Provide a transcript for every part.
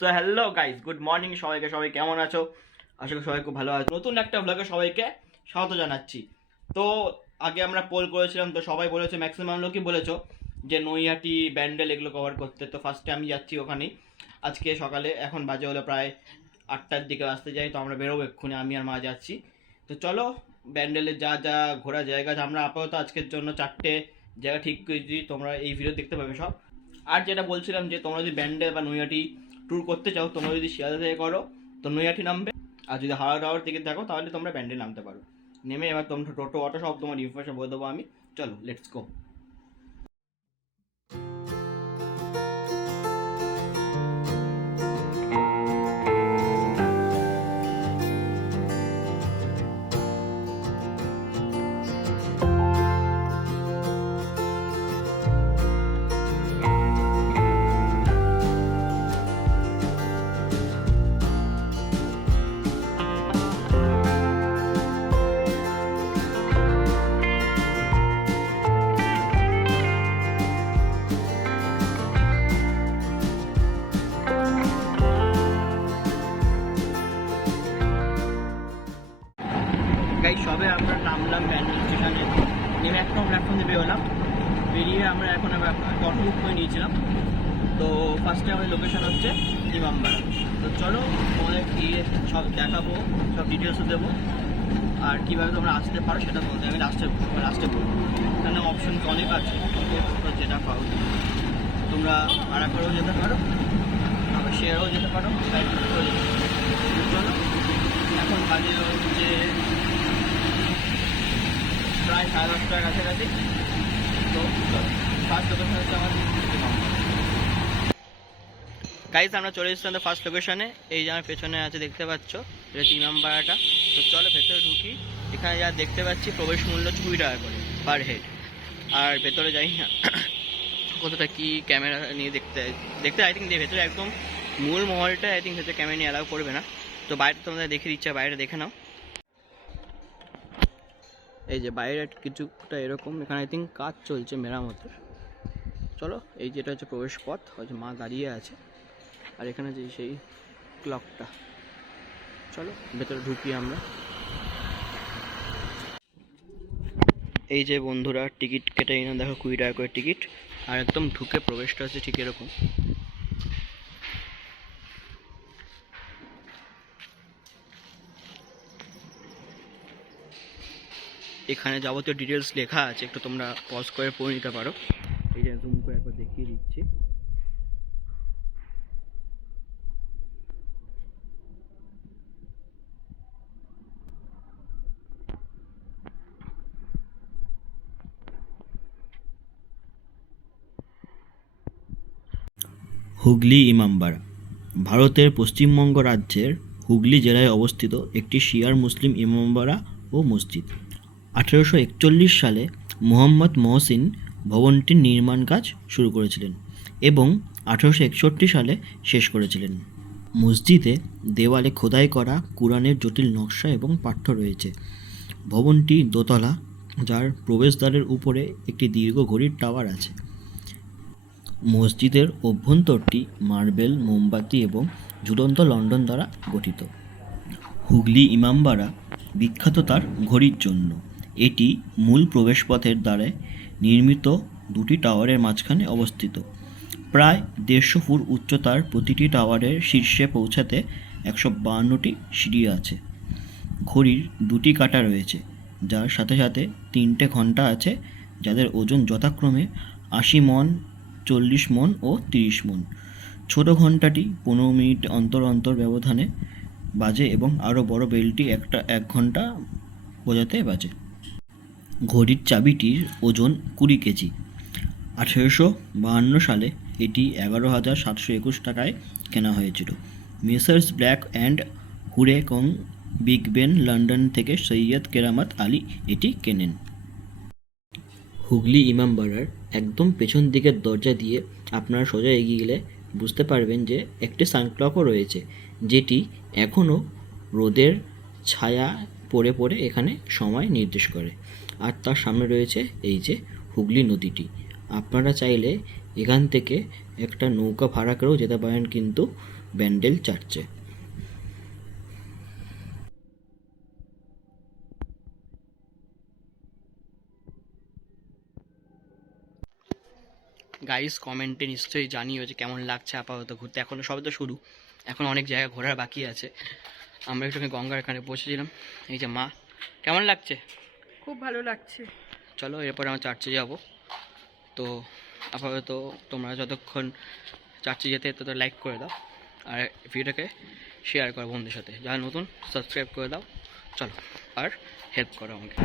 So hello guys, good morning সবাইকে। সবাই কেমন আছো? আশা করি সবাই খুব ভালো আছো। নতুন একটা ব্লগে সবাইকে স্বাগত জানাচ্ছি। তো আগে আমরা পোল করেছিলাম, তো সবাই বলেছে, ম্যাক্সিমাম লোকই বলেছো যে নৈহাটি, ব্যান্ডেল এগুলো কভার করতে। তো ফার্স্টে আমি যাচ্ছি ওখানেই আজকে সকালে। এখন বাজে হলো প্রায় 8টার দিকে আসতে যাই, তো আমরা বেরোবো এক্ষুনি, আমি আর মা যাচ্ছি। তো চলো ব্যান্ডেলের যা যা ঘোরা জায়গা আছে, আমরা আপাতত আজকের জন্য 4টে জায়গা ঠিক করেছি, তোমরা এই ভিডিও দেখতে পাবে সব। আর যেটা বলছিলাম যে তোমরা যদি ব্যান্ডেল বা নৈহাটি ট্যুর করতে চাও, তোমরা যদি শিয়ালদা থেকে করো তো নৈহাটি নামবে, আর যদি হাওড়া টাওয়ার থেকে থাকো তাহলে তোমরা ব্যান্ডেল নামতে পারো। নেমে এবার তোমরা টোটো অটো সব তোমার ইনফরমেশন বলে দেবো আমি। চলো লেটস গো। গাই সবে আমরা নামলাম ব্যান্ডেল স্টেশনে, নেমে একটা প্ল্যাটফর্ম দিয়ে বেরোলাম। বেরিয়ে আমরা এখন আবার অটো বুক করে নিয়েছিলাম। তো ফার্স্টে আমাদের লোকেশন হচ্ছে ইমামবাড়া। তো চলো তোমাদের গিয়ে সব দেখাবো, সব ডিটেলসও দেবো, আর কীভাবে তোমরা আসতে পারো সেটা বলতে আমি লাস্টে বলবো। এখানে অপশন অনেক আছে, যেটা পারো তোমরা ভাড়া করেও যেতে পারো, আবার শেয়ারও যেতে পারো, গাইড করেও যেতে পারো। চলো এখন বাজে হচ্ছে প্রায় 10:30টার কাছাকাছি। তো ফার্স্ট লোকেশন হচ্ছে আমার গাইজ, আমরা চলে এসেছি আমাদের ফার্স্ট লোকেশনে। এই যে আমার পেছনে আছে, দেখতে পাচ্ছ, এটা হচ্ছে ইমামবাড়াটা। তো চলো ভেতরে ঢুকি। এখানে যা দেখতে পাচ্ছি প্রবেশ মূল্য 20 টাকা করে পার হেড। আর ভেতরে যাই না কতটা কি ক্যামেরা নিয়ে দেখতে আই থিঙ্ক ভেতরে একদম মূল মহলটা আই থিঙ্ক ভেতরে ক্যামেরা নিয়ে অ্যালাউ করবে না। তো বাইরে তোমাদের দেখে দিচ্ছে, বাইরে দেখে নাও। এই যে বাইরে কিছুটা এরকম, এখানে আই থিঙ্ক কাজ চলছে মেরামতের। চলো এই যেটা হচ্ছে প্রবেশ পথ, হচ্ছে মা দাঁড়িয়ে আছে, আর এখানে যে সেই ক্লকটা। চলো ভেতরে ঢুকি আমরা। এই যে বন্ধুরা টিকিট কেটে নিলাম, দেখো 20 টাকা করে টিকিট। আর একদম ঢুকে প্রবেশটা হচ্ছে ঠিক এরকম। এখানে যাবতীয় ডিটেলস লেখা আছে, একটু তোমরা পজ করে পড়ে নিতে পারো। এই যে জুম করে একবার দেখিয়ে দিচ্ছি। হুগলি ইমামবাড়া ভারতের পশ্চিমবঙ্গ রাজ্যের হুগলি জেলায় অবস্থিত একটি শিয়ার মুসলিম ইমামবাড়া ও মসজিদ। 1841 সালে মোহাম্মদ মহসিন ভবনটির নির্মাণ কাজ শুরু করেছিলেন এবং 1861 সালে শেষ করেছিলেন। মসজিদে দেওয়ালে খোদাই করা কুরআনের জটিল নকশা এবং পাঠ্য রয়েছে। ভবনটি দোতলা, যার প্রবেশদ্বারের উপরে একটি দীর্ঘ ঘড়ির টাওয়ার আছে। মসজিদের অভ্যন্তরটি মার্বেল, মোমবাতি এবং ঝুলন্ত লণ্ঠন দ্বারা গঠিত। হুগলি ইমামবাড়া বিখ্যাত তার ঘড়ির জন্য। এটি মূল প্রবেশপথের দ্বারে নির্মিত দুটি টাওয়ারের মাঝখানে অবস্থিত। প্রায় 150 ফুট উচ্চতার প্রতিটি টাওয়ারের শীর্ষে পৌঁছাতে 152টি সিঁড়ি আছে। ঘড়ির দুটি কাঁটা রয়েছে, যার সাথে সাথে 3টে ঘণ্টা আছে, যাদের ওজন যথাক্রমে 80 মণ, 40 মণ ও 30 মণ। ছোট ঘণ্টাটি 15 মিনিট অন্তর অন্তর ব্যবধানে বাজে এবং আরও বড় বেলটি 1 ঘণ্টা বোঝাতে বাজে। ঘড়ির চাবিটির ওজন 20 কেজি। 1852 সালে এটি 11,721 টাকায় কেনা হয়েছিল। মেসার্স ব্ল্যাক অ্যান্ড হুরেকং, বিগ বেন, লন্ডন থেকে সৈয়দ কেরামত আলী এটি কেনেন। হুগলি ইমামবাড়ার একদম পেছন দিকের দরজা দিয়ে আপনারা সোজা এগিয়ে গেলে বুঝতে পারবেন যে একটি সানক্লকও রয়েছে, যেটি এখনও রোদের ছায়া পড়ে পড়ে এখানে সময় নির্দেশ করে। আর তার সামনে রয়েছে এই যে হুগলি নদীটি। আপনারা চাইলে এখান থেকে একটা নৌকা ভাড়া করেও যেতে পারেন কিন্তু ব্যান্ডেল চার্চে। গাইস কমেন্টে নিশ্চয়ই জানিও যে কেমন লাগছে আপাতত ঘুরতে। এখনও সবে তো শুরু, এখন অনেক জায়গা ঘোরার বাকি আছে। আমরা একটু গঙ্গার এখানে পৌঁছেছিলাম। এই যে মা, কেমন লাগছে? খুব ভালো লাগছে। চলো এরপরে আমরা চার্চে যাব। তো আপাতত তোমরা যতক্ষণ চার্চে যেতে তত লাইক করে দাও, আর ভিডিওটাকে শেয়ার করো বন্ধুদের সাথে। যারা নতুন সাবস্ক্রাইব করে দাও। চলো আর হেল্প করো আমাকে।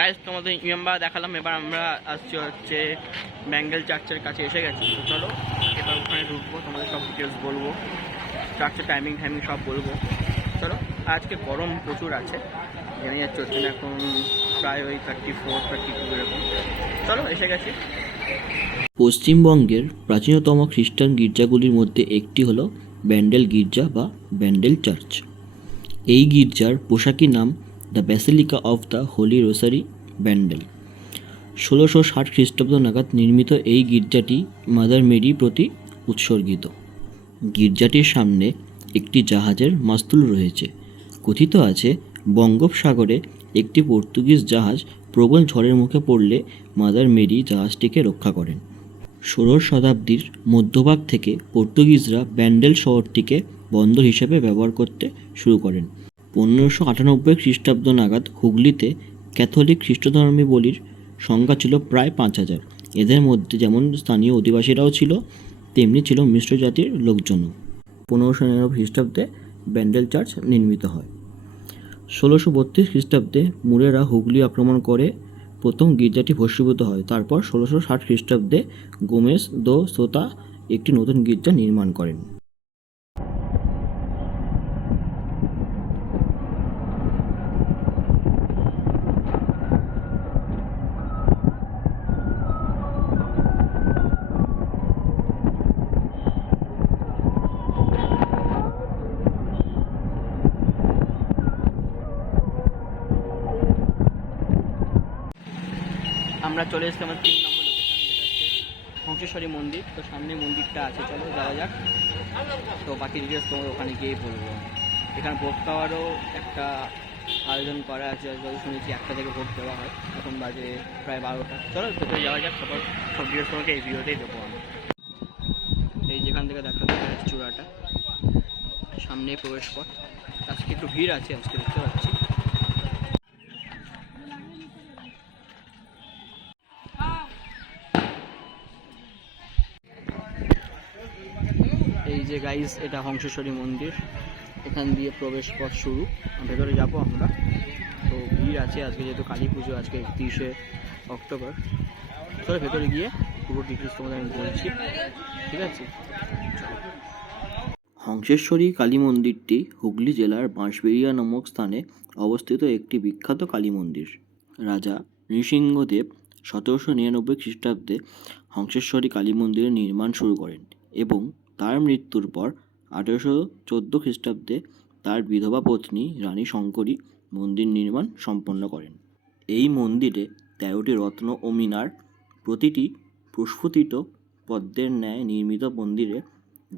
গাইস তোমাদের ইমামবাড়া দেখালাম, এবার আমরা আসছি হচ্ছে ব্যাঙ্গেল চার্চের কাছে এসে গেছি। তো চলো এবার ওখানে ঢুকবো, তোমাদের সব ডিটেলস বলবো, চার্চের টাইমিং সব বলবো। চলো। আজকে গরম প্রচুর আছে, জেনে যাচ্ছে হচ্ছে না, এখন প্রায় ওই 34 32 এরকম। চলো এসে গেছি। পশ্চিমবঙ্গের প্রাচীনতম খ্রিস্টান গির্জাগুলির মধ্যে একটি হল ব্যান্ডেল গির্জা বা ব্যান্ডেল চার্চ। এই গির্জার পোশাকি নাম the basilica of the Holi rosary, Bandel. 1660 খ্রিস্টাব্দ নাগাদ নির্মিত এই গির্জাটি মাদার মেরি প্রতি উৎসর্গিত। গির্জাটির সামনে একটি জাহাজের মাস্তুল রয়েছে। কথিত আছে বঙ্গোপসাগরে একটি পর্তুগিজ জাহাজ প্রবল ঝড়ের মুখে পড়লে মাদার মেরি জাহাজটিকে রক্ষা করেন। 16 শতাব্দীর মধ্যভাগ থেকে পর্তুগিজরা ব্যান্ডেল শহরটিকে বন্দর হিসেবে ব্যবহার করতে শুরু করেন। 1598 খ্রিস্টাব্দ নাগাদ হুগলিতে ক্যাথলিক খ্রিস্টধর্মাবলম্বীর সংখ্যা ছিল প্রায় 5000। এদের মধ্যে যেমন স্থানীয় অধিবাসীরাও ছিল, তেমনি ছিল মিশ্র জাতির লোকজনও। 1599 খ্রিস্টাব্দে ব্যান্ডেল চার্চ নির্মিত হয়। 1632 খ্রিস্টাব্দে মুরেরা হুগলি আক্রমণ করে প্রথম গির্জাটি ভস্মীভূত হয়। তারপর 1660 খ্রিস্টাব্দে গোমেজ দো সোতা একটি নতুন গির্জা নির্মাণ করেন। আমরা চলে এসেছি আমার 3 নম্বর লোকেশন, যেটা হচ্ছে হংসেশ্বরী মন্দির। তো সামনে মন্দিরটা আছে, চলো যাওয়া যাক। তো বাকি ডিটেলস তোমার ওখানে গিয়েই বলবো। এখানে ভোগ খাওয়ারও একটা আয়োজন করা আছে, যত শুনেছি 1টা থেকে ভোগ দেওয়া হয়। এখন বাজে প্রায় 12টা। চলো ভেতরে যাওয়া যাক, তারপর সব ডিটেলস তোমাকে এই ভিডিওতেই দেবো আমি। এই যেখান থেকে দেখা যাচ্ছে চূড়াটা, সামনেই প্রবেশ পথ। আজকে একটু ভিড় আছে, আজকে দেখতে পাচ্ছি। এই যে গাইস, এটা হংসেশ্বরী মন্দির, এখান দিয়ে প্রবেশ পথ শুরু। ভেতরে যাব আমরা। তো ভিড় আছে আজকে, যেহেতু কালী পুজো আজকে 31শে অক্টোবর। চলো ভেতরে গিয়ে পুরো ডিটেলস তোমাদের আমি বলছি, ঠিক আছে? হংসেশ্বরী কালী মন্দিরটি হুগলি জেলার বাঁশবেড়িয়া নামক স্থানে অবস্থিত একটি বিখ্যাত কালী মন্দির। রাজা নৃসিংহদেব 1799 খ্রিস্টাব্দে হংসেশ্বরী কালী মন্দিরের নির্মাণ শুরু করেন এবং তার মৃত্যুর পর 1814 খ্রিস্টাব্দে তার বিধবা পত্নী রানী শঙ্করী মন্দির নির্মাণ সম্পন্ন করেন। এই মন্দিরে 13টি রত্ন ও মিনার, প্রতিটি প্রস্ফুটিত পদ্মের ন্যায় নির্মিত। মন্দিরে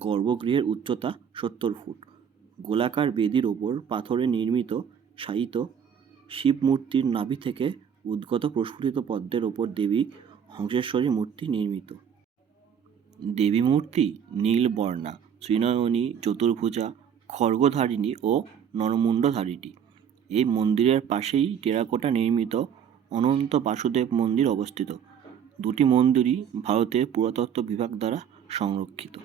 গর্ভগৃহের উচ্চতা 70 ফুট। গোলাকার বেদির ওপর পাথরে নির্মিত শায়িত শিবমূর্তির নাভি থেকে উদ্গত প্রস্ফুটিত পদ্মের ওপর দেবী হংসেশ্বরী মূর্তি নির্মিত। দেবী মূর্তি নীলবর্ণা, ত্রিনয়নী, চতুর্ভুজা, খড়গধারিণী ও নরমুণ্ডধারিণী। এই মন্দিরের পাশেই টেরাকোটা নির্মিত অনন্ত বাসুদেব মন্দির অবস্থিত। দুটি মন্দিরই ভারতের পুরাতত্ত্ব বিভাগ দ্বারা সংরক্ষিত।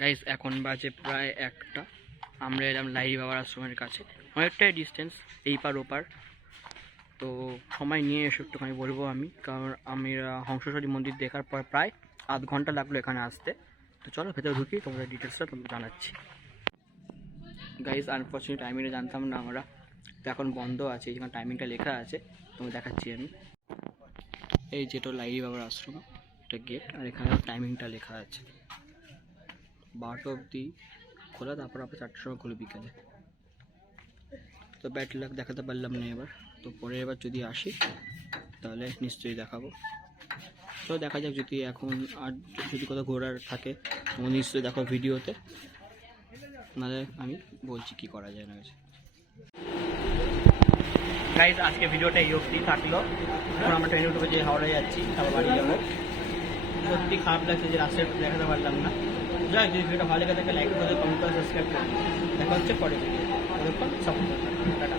গাইস এখন বাজে প্রায় 1টা। আমরা এলাম লাহিড়ী বাবার আশ্রমের কাছে, অনেকটাই ডিস্টেন্স এই পার ওপার। তো সময় নিয়ে এসে একটুখানি বলবো আমি, কারণ আমরা হংসেশ্বরী মন্দির দেখার পর প্রায় আধ ঘন্টা লাগলো এখানে আসতে। তো চলো ভেতরে ঢুকি, তোমরা ডিটেলসটা তোমাকে জানাচ্ছি। গাইস আনফর্চুনেট টাইমিংটা জানতাম না আমরা, তো এখন বন্ধ আছে, এখানে টাইমিংটা লেখা আছে, তোমাকে দেখাচ্ছি আমি। এই যেটা লাহিড়ী বাবার আশ্রম, এটা গেট, আর এখানে টাইমিংটা লেখা আছে 12টা অবধি খোলা, তারপর আবার 4টার সময় খুলে বিকেলে। তো ব্যাড লাক দেখাতে পারলাম না এবার, তো পরে এবার যদি আসি তাহলে নিশ্চয়ই দেখাবো। তো দেখা যাক, যদি এখন আর যদি কোথাও ঘোরার থাকে তোমরা নিশ্চয়ই দেখো ভিডিওতে, নাহলে আমি বলছি কি করা যায় না। গাইজ আজকে ভিডিওটা এই অবধি থাকলো। এখন আমরা ট্রেনে উঠে যে হাওড়া যাচ্ছি, তারপর বাড়ি যাবো। সত্যি খারাপ লাগছে যে রাস্তায় দেখাতে পারলাম না। যাই, যদি ভিডিওটা ভালো লেগে থাকে লাইক করে, কমেন্ট করে, সাবস্ক্রাইব করে। দেখা হচ্ছে পরে ভিডিও, ততক্ষণ সাপোর্ট করতে। টাটা।